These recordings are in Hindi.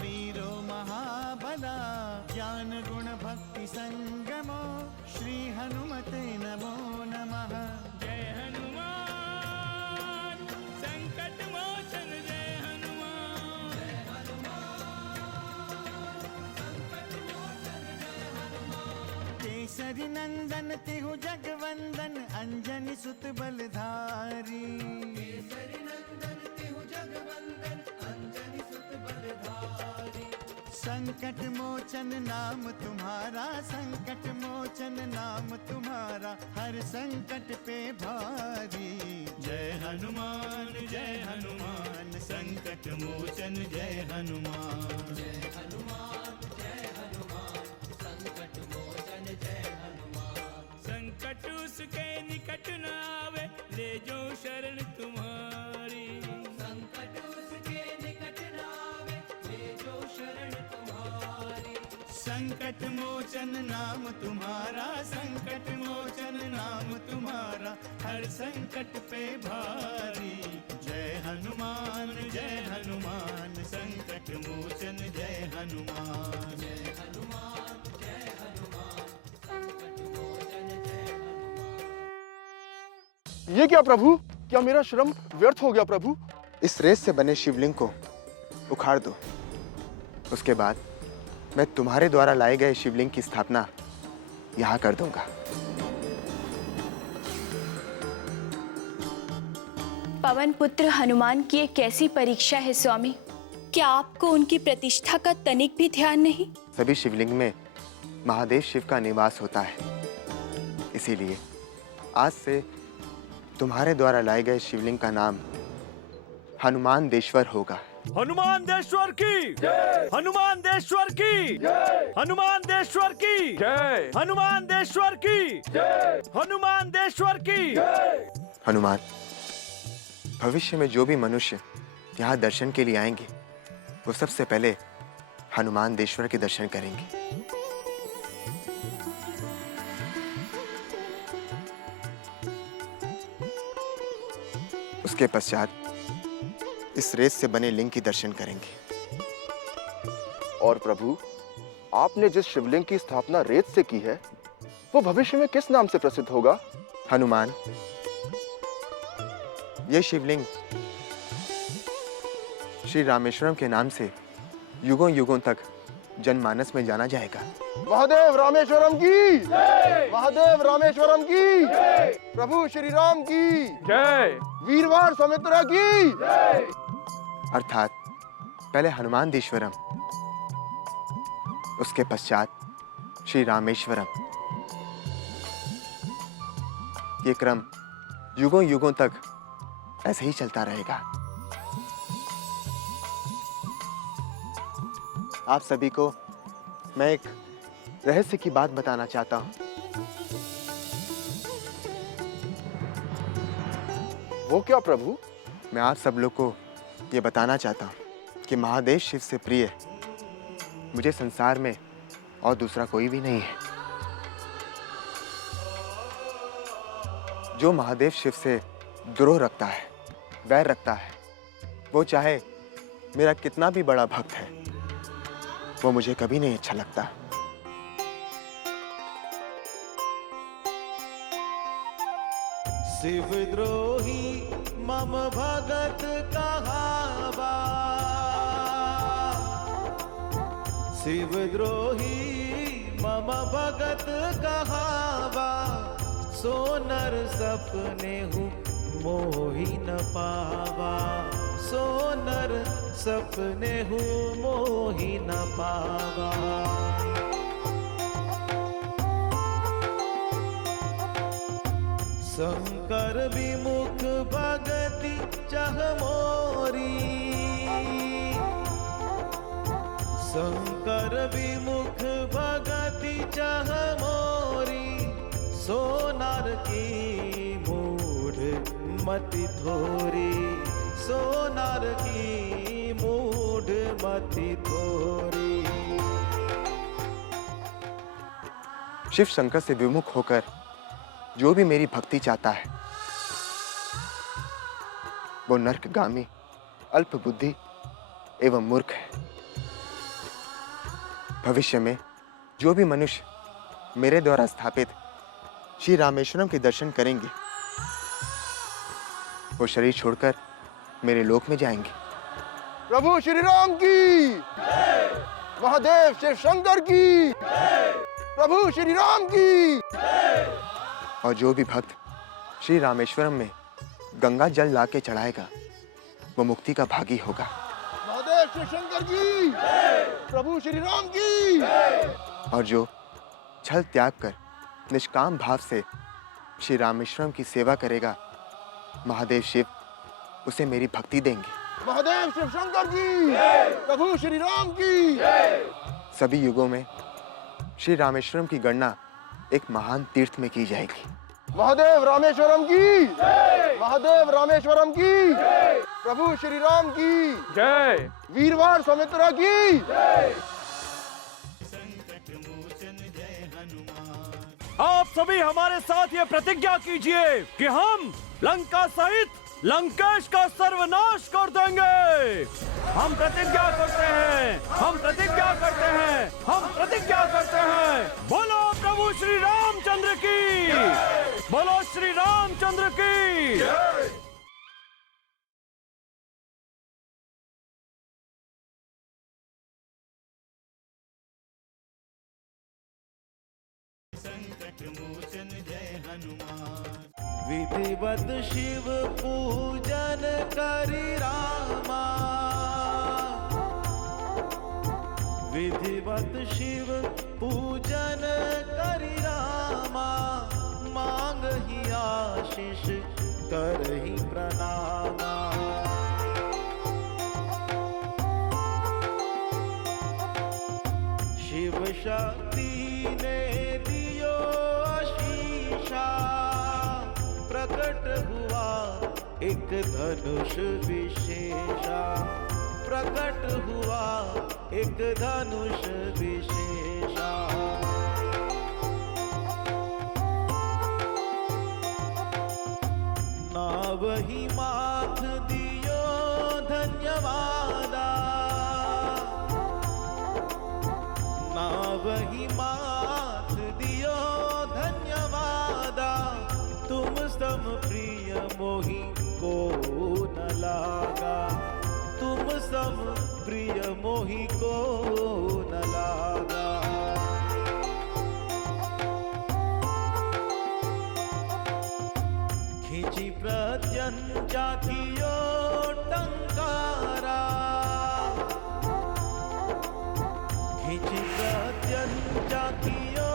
वीरो महाबला ज्ञान गुण भक्ति संगमो श्री हनुमते नमो नमः। जय हनुमान संकट मोचन जय हनुमान। जय हनुमान संकट मोचन जय हनुमान। केसरी नंदन तिहु जगवंदन अंजनी सुत बलधारी। केसरी नंदन तिहु जगवंदन अंजनी सुत बलधारी। संकट मोचन नाम तुम्हारा संकट मोचन नाम तुम्हारा हर संकट पे भारी। जय हनुमान संकट मोचन जय हनुमान। जय हनुमान संकट मोचन जय हनुमान। संकट उसके निकट न आवे ले जो शरण तुम्हारी। संकट उसके निकट न आवे ले जो शरण तुम्हारी। संकट मोचन नाम तुम्हारा संकट मोचन नाम तुम्हारा हर संकट पे भारी। जय हनुमान संकट मोचन जय हनुमान। जय हनुमान संकट मोचन जय हनुमान। ये क्या प्रभु, क्या मेरा श्रम व्यर्थ हो गया प्रभु? इस रेत से बने शिवलिंग को उखाड़ दो। उसके बाद मैं तुम्हारे द्वारा लाए गए शिवलिंग की स्थापना यहाँ कर दूंगा। पवन पुत्र हनुमान की ये कैसी परीक्षा है स्वामी? क्या आपको उनकी प्रतिष्ठा का तनिक भी ध्यान नहीं? सभी शिवलिंग में महादेव शिव का निवास होता है, इसीलिए आज से तुम्हारे द्वारा लाए गए शिवलिंग का नाम हनुमान देश्वर होगा। हनुमान देश्वर की जय। हनुमान देश्वर की जय। हनुमान देश्वर की जय। हनुमान देश्वर की जय। हनुमान देश्वर की जय। हनुमान, भविष्य में जो भी मनुष्य यहाँ दर्शन के लिए आएंगे वो सबसे पहले हनुमान देश्वर के दर्शन करेंगे। उसके पश्चात इस रेत से बने लिंग की दर्शन करेंगे। और प्रभु, आपने जिस शिवलिंग की स्थापना रेत से की है वो भविष्य में किस नाम से प्रसिद्ध होगा? हनुमान, यह शिवलिंग श्री रामेश्वरम के नाम से युगों युगों तक जनमानस में जाना जाएगा। महादेव रामेश्वरम की जय। महादेव रामेश्वरम की जय। प्रभु श्री राम की जय। वीरवार सौमित्रा की जय। अर्थात पहले हनुमानदेश्वरम, उसके पश्चात श्री रामेश्वरम। ये क्रम युगों युगों तक ऐसे ही चलता रहेगा। आप सभी को मैं एक रहस्य की बात बताना चाहता हूं। वो क्या प्रभु? मैं आप सब लोग को ये बताना चाहता हूं कि महादेव शिव से प्रिय मुझे संसार में और दूसरा कोई भी नहीं है। जो महादेव शिव से द्रोह रखता है, वैर रखता है, वो चाहे मेरा कितना भी बड़ा भक्त है, वो मुझे कभी नहीं अच्छा लगता। शिव द्रोही मम भगत कहावा। शिव द्रोही मम भगत कहावा। सो नर सपने हूँ मोहि न पावा। सो नर सपने हूँ मोहि न पावा। शंकर विमुख भगति चह मोरी। शंकर विमुख भगति चह मोरी। सोनार की मूढ़ मति थोरी। सोनार की मूढ़ मति थोरी। शिव शंकर से विमुख होकर जो भी मेरी भक्ति चाहता है वो नरकगामी, अल्प बुद्धि एवं मूर्ख है। भविष्य में जो भी मनुष्य मेरे द्वारा स्थापित श्री रामेश्वरम के दर्शन करेंगे वो शरीर छोड़कर मेरे लोक में जाएंगे। प्रभु श्री राम की, महादेव शिव शंकर की, प्रभु श्री राम की। और जो भी भक्त श्री रामेश्वरम में गंगा जल लाके चढ़ाएगा वो मुक्ति का भागी होगा। महादेव शिव शंकर की, प्रभु श्री राम की। और जो छल त्याग कर निष्काम भाव से श्री रामेश्वरम की सेवा करेगा महादेव शिव उसे मेरी भक्ति देंगे। महादेव शिव शंकर की, प्रभु श्री राम की। सभी युगों में श्री रामेश्वरम की गणना एक महान तीर्थ में की जाएगी। महादेव रामेश्वरम की, महादेव रामेश्वरम की, प्रभु श्री राम की जय। वीरवार सौमित्रा की। आप सभी हमारे साथ ये प्रतिज्ञा कीजिए कि हम लंका सहित लंकेश का सर्वनाश कर देंगे। हम प्रतिज्ञा करते हैं, हम प्रतिज्ञा करते हैं, हम प्रतिज्ञा करते हैं। बोलो प्रभु श्री रामचंद्र की, बोलो श्री रामचंद्र की। विधिवत शिव पूजन करि रामा, विधिवत शिव पूजन करि रामा। मांगहि आशीष करहि प्रणामा। शिव शक्ति ने दियो आशीषा, प्रकट हुआ एक धनुष विशेषा, प्रकट हुआ एक धनुष विशेषा। नावहि माथ दियो धन्यवादा, नावहि माथ दियो धन्यवादा। तुम सम प्रिय मोहि को न लागा, तुम सम प्रिय मोहि को न लागा। खिंची प्रत्यंचा कियो टंकारा, खिंची प्रत्यंचा कियो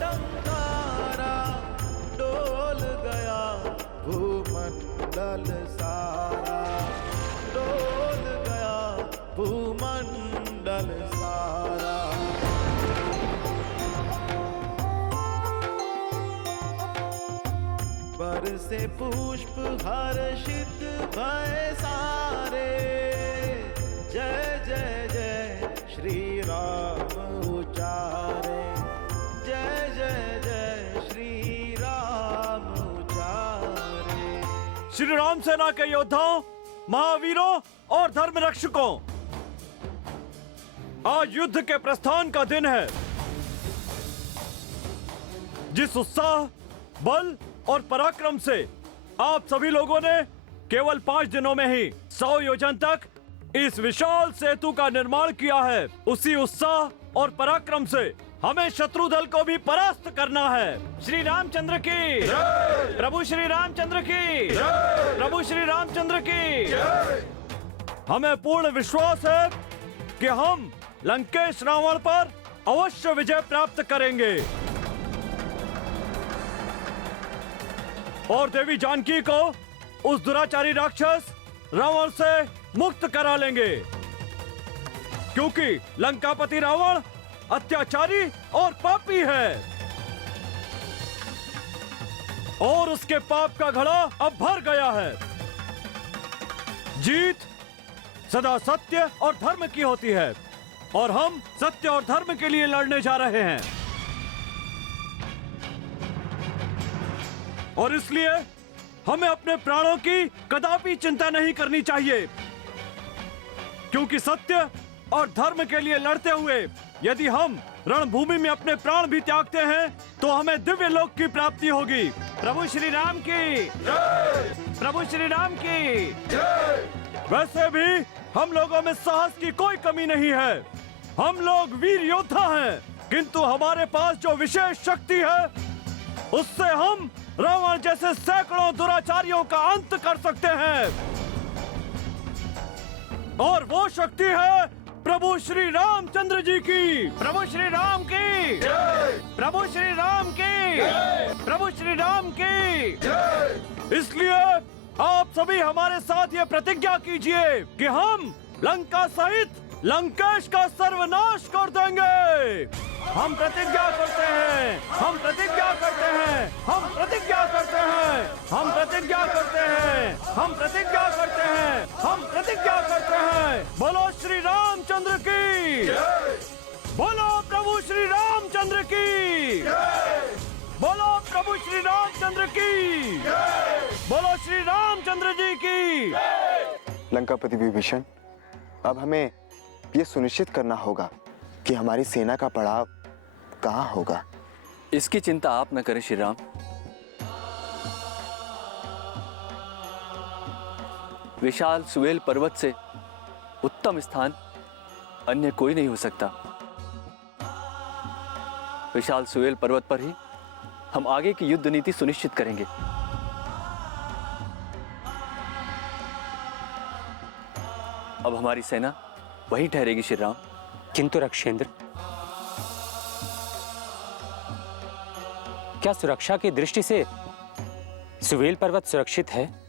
टंकारा। डोल गया भूमंडल सारा, डोल गया भूमंडल सारा। बरसे पुष्प हर्षित भय सारे, जय जय जय श्री राम उचारे, जय जय जय श्री राम उचारे। श्री राम सेना के योद्धाओं, महावीरों और धर्म रक्षकों, आज युद्ध के प्रस्थान का दिन है। जिस उत्साह, बल और पराक्रम से आप सभी लोगों ने केवल 5 दिनों में ही 100 योजन तक इस विशाल सेतु का निर्माण किया है, उसी उत्साह और पराक्रम से हमें शत्रु दल को भी परास्त करना है। श्री रामचंद्र की, प्रभु श्री रामचंद्र की, प्रभु श्री रामचंद्र की। हमें पूर्ण विश्वास है कि हम लंकेश रावण पर अवश्य विजय प्राप्त करेंगे और देवी जानकी को उस दुराचारी राक्षस रावण से मुक्त करा लेंगे, क्योंकि लंकापति रावण अत्याचारी और पापी है और उसके पाप का घड़ा अब भर गया है। जीत सदा सत्य और धर्म की होती है और हम सत्य और धर्म के लिए लड़ने जा रहे हैं। और इसलिए हमें अपने प्राणों की कदापि चिंता नहीं करनी चाहिए, क्योंकि सत्य और धर्म के लिए लड़ते हुए यदि हम रणभूमि में अपने प्राण भी त्यागते हैं तो हमें दिव्य लोक की प्राप्ति होगी। प्रभु श्री राम की जय! प्रभु श्री राम की जय! वैसे भी हम लोगों में साहस की कोई कमी नहीं है। हम लोग वीर योद्धा हैं, किंतु हमारे पास जो विशेष शक्ति है उससे हम रावण जैसे सैकड़ों दुराचारियों का अंत कर सकते हैं। और वो शक्ति है प्रभु श्री रामचंद्र जी की। प्रभु श्री राम की जय! प्रभु श्री राम की जय! प्रभु श्री राम की जय! इसलिए आप सभी हमारे साथ ये प्रतिज्ञा कीजिए कि हम लंका सहित लंकेश का सर्वनाश कर देंगे। हम प्रतिज्ञा करते हैं, हम प्रतिज्ञा करते हैं, हम प्रतिज्ञा करते हैं, हम प्रतिज्ञा करते हैं, हम प्रतिज्ञा करते हैं, हम प्रतिज्ञा करते हैं। बोलो श्री रामचंद्र की जय! बोलो प्रभु श्री रामचंद्र की जय! बोलो प्रभु श्री रामचंद्र की जय! बोलो श्री रामचंद्र जी की जय! लंकापति विभीषण, अब हमें ये सुनिश्चित करना होगा कि हमारी सेना का पड़ाव कहाँ होगा। इसकी चिंता आप न करें श्री राम। विशाल सुवेल पर्वत से उत्तम स्थान अन्य कोई नहीं हो सकता। विशाल सुवेल पर्वत पर ही हम आगे की युद्ध नीति सुनिश्चित करेंगे। अब हमारी सेना वहीं ठहरेगी श्री राम। किंतु रक्षेंद्र, क्या सुरक्षा की दृष्टि से सुवेल पर्वत सुरक्षित है?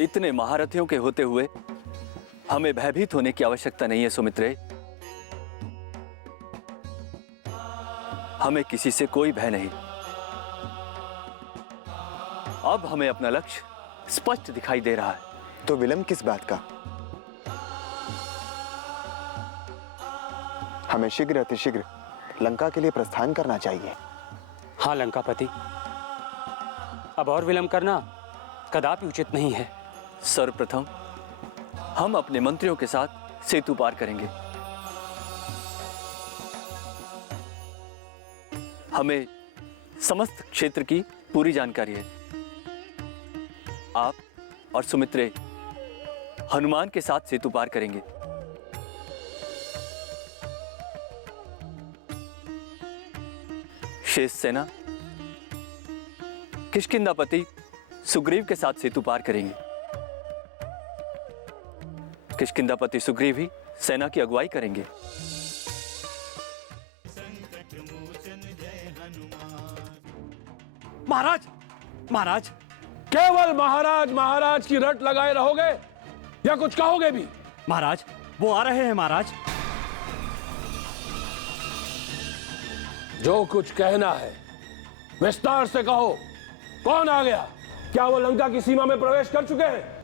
इतने महारथियों के होते हुए हमें भयभीत होने की आवश्यकता नहीं है सुमित्रे। हमें किसी से कोई भय नहीं। अब हमें अपना लक्ष्य स्पष्ट दिखाई दे रहा है। तो विलंब किस बात का? हमें शीघ्र अतिशीघ्र लंका के लिए प्रस्थान करना चाहिए। हाँ लंकापति, अब और विलंब करना कदापि उचित नहीं है। सर्वप्रथम हम अपने मंत्रियों के साथ सेतु पार करेंगे। हमें समस्त क्षेत्र की पूरी जानकारी है। आप और सुमित्रे हनुमान के साथ सेतु पार करेंगे। शेष सेना किष्किंधापति सुग्रीव के साथ सेतु पार करेंगे। किष्किंधापति सुग्रीव ही सेना की अगुवाई करेंगे। महाराज, महाराज, केवल महाराज महाराज की रट लगाए रहोगे या कुछ कहोगे भी? महाराज, वो आ रहे हैं महाराज। जो कुछ कहना है विस्तार से कहो। कौन आ गया? क्या वो लंका की सीमा में प्रवेश कर चुके हैं?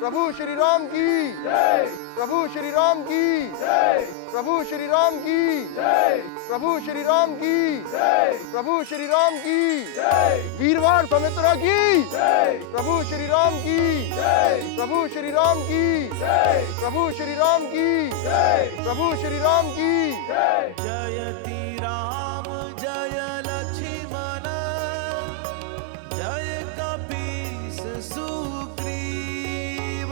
प्रभु श्री राम की जय! प्रभु श्री राम की जय! प्रभु श्री राम की जय! प्रभु श्री राम की जय! प्रभु श्री राम की जय! वीरवार सौमित्रा की जय! प्रभु श्री राम की जय! प्रभु श्री राम की जय! प्रभु श्री राम की जय! प्रभु श्री राम की जय! जयति राम जय लक्ष्मण जय कपीस सुग्रीव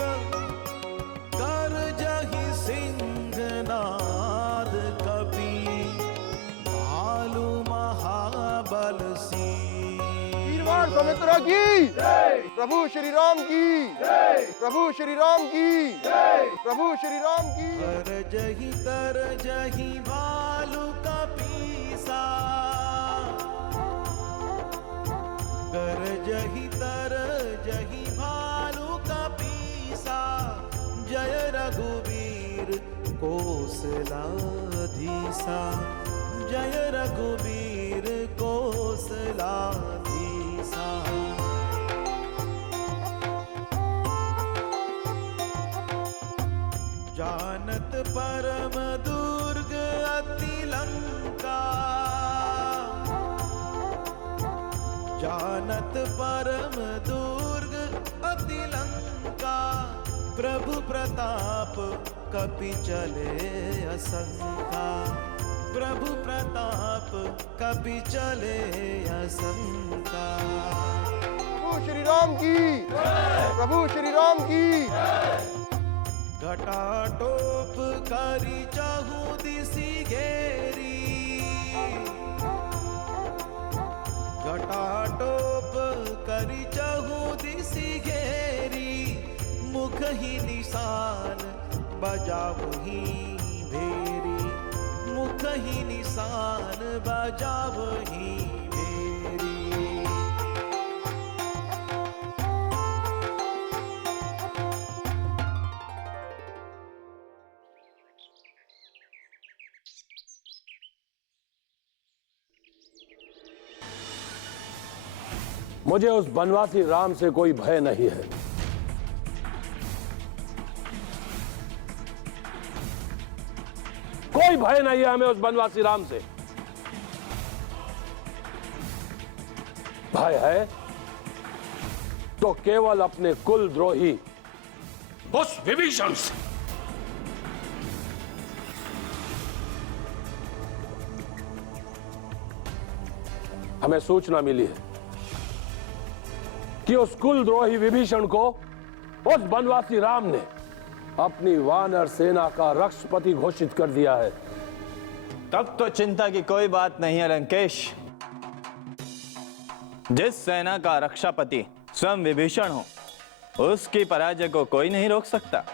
कर जहि सिंहनाद कपि भालू महाबल सिंह। वीरवार सौमित्रा की जय! प्रभु श्री राम की जय! प्रभु श्री राम की जय! प्रभु श्री राम की कर जहि भालू कपीसा कर जहि भालू कपीसा जय रघुवीर कौशलाधीसा जय रघुवीर कौशलाधीसा। जानत परम दुर्ग अति लंका बनत परम दुर्ग अति लंका, प्रभु प्रताप कपि चले असंका, प्रभु प्रताप कपि चले असंका। प्रभु श्री राम की, प्रभु श्री राम की। घटाटोप करी चाहू दिसी घेरी, घटाटोप करी चाहू दिसी घेरी, मुख ही निशान बजाव ही भेरी, मुख ही निशान बजाव ही भेरी। मुझे उस बनवासी राम से कोई भय नहीं है। कोई भय नहीं है हमें उस बनवासी राम से। भय है तो केवल अपने कुल द्रोही उस विभीषण से। हमें सूचना मिली है कि उस कुलद्रोही विभीषण को उस बनवासी राम ने अपनी वानर सेना का रक्षपति घोषित कर दिया है। तब तो चिंता की कोई बात नहीं है लंकेश। जिस सेना का रक्षापति स्वयं विभीषण हो, उसकी पराजय को कोई नहीं रोक सकता।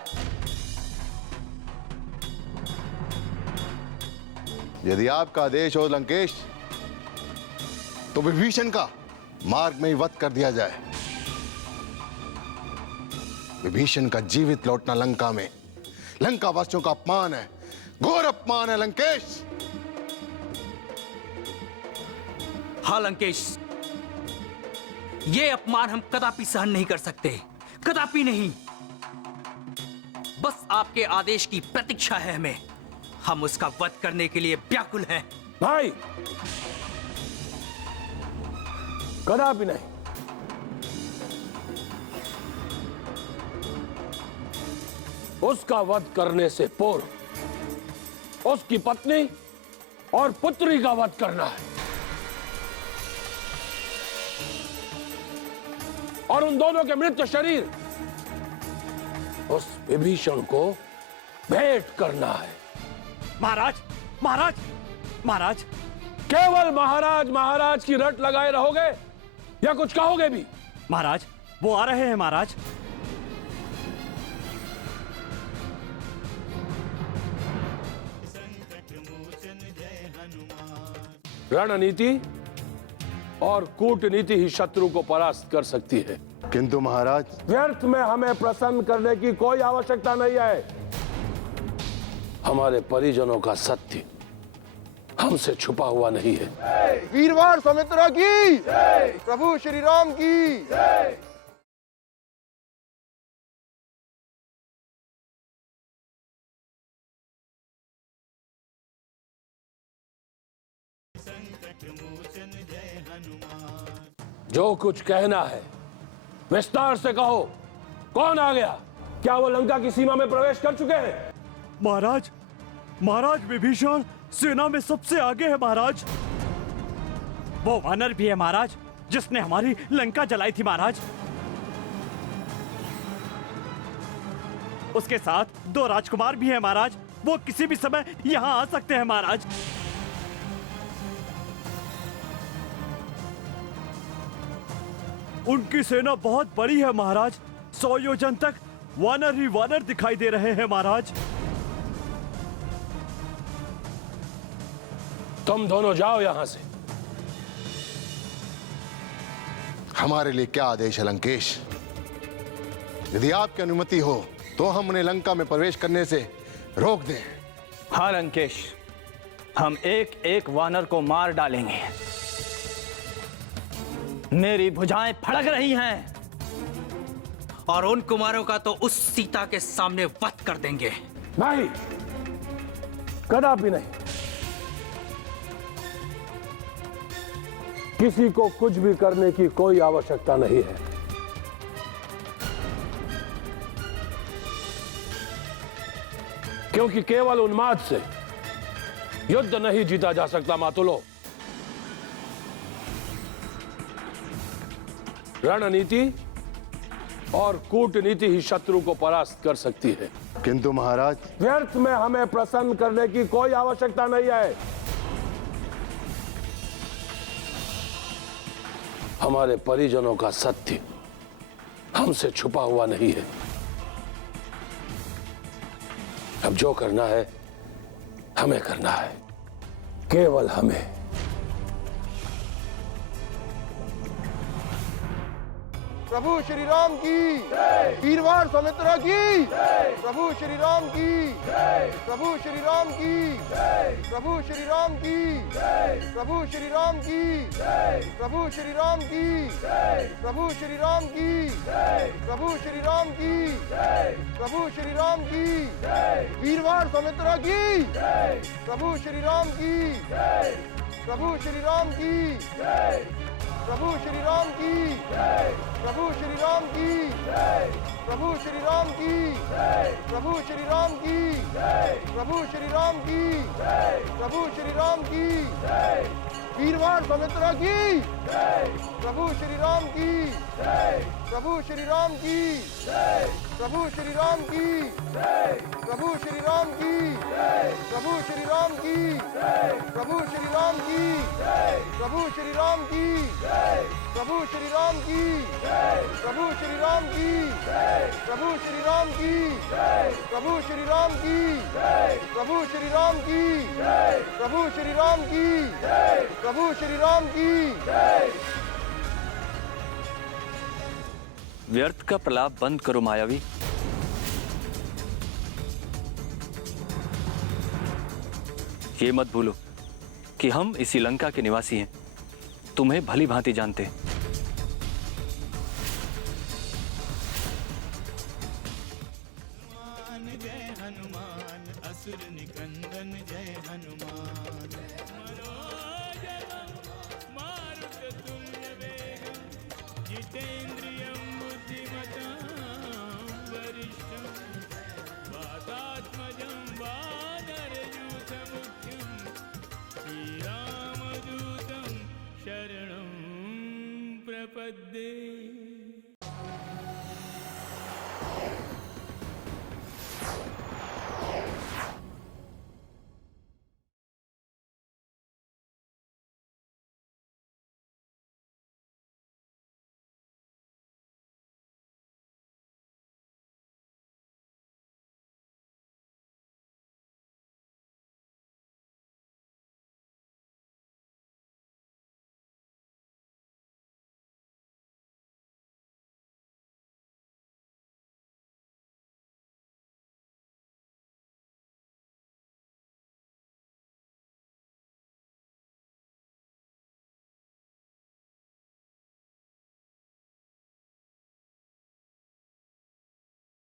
यदि आपका आदेश हो लंकेश, तो विभीषण का मार्ग में ही वध कर दिया जाए। विभीषण का जीवित लौटना लंका में लंका वासियों का अपमान है, घोर अपमान है लंकेश। हाँ लंकेश, ये अपमान हम कदापि सहन नहीं कर सकते, कदापि नहीं। बस आपके आदेश की प्रतीक्षा है हमें। हम उसका वध करने के लिए व्याकुल हैं। भाई, कदापि नहीं। उसका वध करने से पूर्व उसकी पत्नी और पुत्री का वध करना है, और उन दोनों के मृत शरीर उस विभीषण को भेंट करना है। महाराज, महाराज, महाराज। केवल महाराज महाराज की रट लगाए रहोगे या कुछ कहोगे भी? महाराज, वो आ रहे हैं महाराज। रणनीति और कूटनीति ही शत्रु को परास्त कर सकती है। किंतु महाराज, व्यर्थ में हमें प्रसन्न करने की कोई आवश्यकता नहीं है। हमारे परिजनों का सत्य हमसे छुपा हुआ नहीं है। वीरवार सौमित्रा की, प्रभु श्री राम की। जो कुछ कहना है विस्तार से कहो। कौन आ गया? क्या वो लंका की सीमा में प्रवेश कर चुके हैं? महाराज, महाराज विभीषण सेना में सबसे आगे है महाराज। वो वानर भी है महाराज, जिसने हमारी लंका जलाई थी महाराज। उसके साथ 2 राजकुमार भी हैं महाराज। वो किसी भी समय यहां आ सकते हैं महाराज। उनकी सेना बहुत बड़ी है महाराज। 100 योजन तक वानर ही वानर दिखाई दे रहे हैं महाराज। तुम दोनों जाओ यहां से। हमारे लिए क्या आदेश है लंकेश? यदि आपकी अनुमति हो तो हम उन्हें लंका में प्रवेश करने से रोक दें। हाँ लंकेश, हम एक एक वानर को मार डालेंगे। मेरी भुजाएं फड़क रही हैं। और उन कुमारों का तो उस सीता के सामने वध कर देंगे। नहीं, कदापि नहीं। किसी को कुछ भी करने की कोई आवश्यकता नहीं है, क्योंकि केवल उन्माद से युद्ध नहीं जीता जा सकता मातुलो। रणनीति और कूटनीति ही शत्रु को परास्त कर सकती है। किंतु महाराज, व्यर्थ में हमें प्रसन्न करने की कोई आवश्यकता नहीं है। हमारे परिजनों का सत्य हमसे छुपा हुआ नहीं है। अब जो करना है हमें करना है, केवल हमें। प्रभु श्री राम की, वीरवार सौमित्रा की, प्रभु श्री राम की, प्रभु श्री राम की, प्रभु श्री राम की, प्रभु श्री राम की, प्रभु श्री राम की, प्रभु श्री राम की, प्रभु श्री राम की, प्रभु श्री राम की, वीरवार सौमित्रा की, प्रभु श्री राम की, प्रभु श्री राम की, प्रभु श्री राम की, प्रभु श्री राम की, प्रभु श्री राम की, प्रभु श्री राम की, प्रभु श्री राम की, प्रभु श्री राम की, वीरवार सौमित्रा की, प्रभु श्री राम की, प्रभु श्री राम की, प्रभु श्री राम की, प्रभु श्री राम की, प्रभु श्री राम की, प्रभु श्री राम की, प्रभु श्री राम की, प्रभु श्री राम की, प्रभु श्री राम की, प्रभु श्री राम की, प्रभु श्री राम की, प्रभु श्री राम की, प्रभु श्री राम की, प्रभु श्री राम की। व्यर्थ का प्रलाप बंद करो मायावी। ये मत भूलो कि हम इसी लंका के निवासी हैं, तुम्हें भली भांति जानते हैं। जय हनुमान, असुर निकंदन जय हनुमान। जितेन्द्रियं बुद्धिमतां वरिष्ठं वातात्मजं वानरयूथमुख्यं श्रीरामदूतं शरणं प्रपद्ये।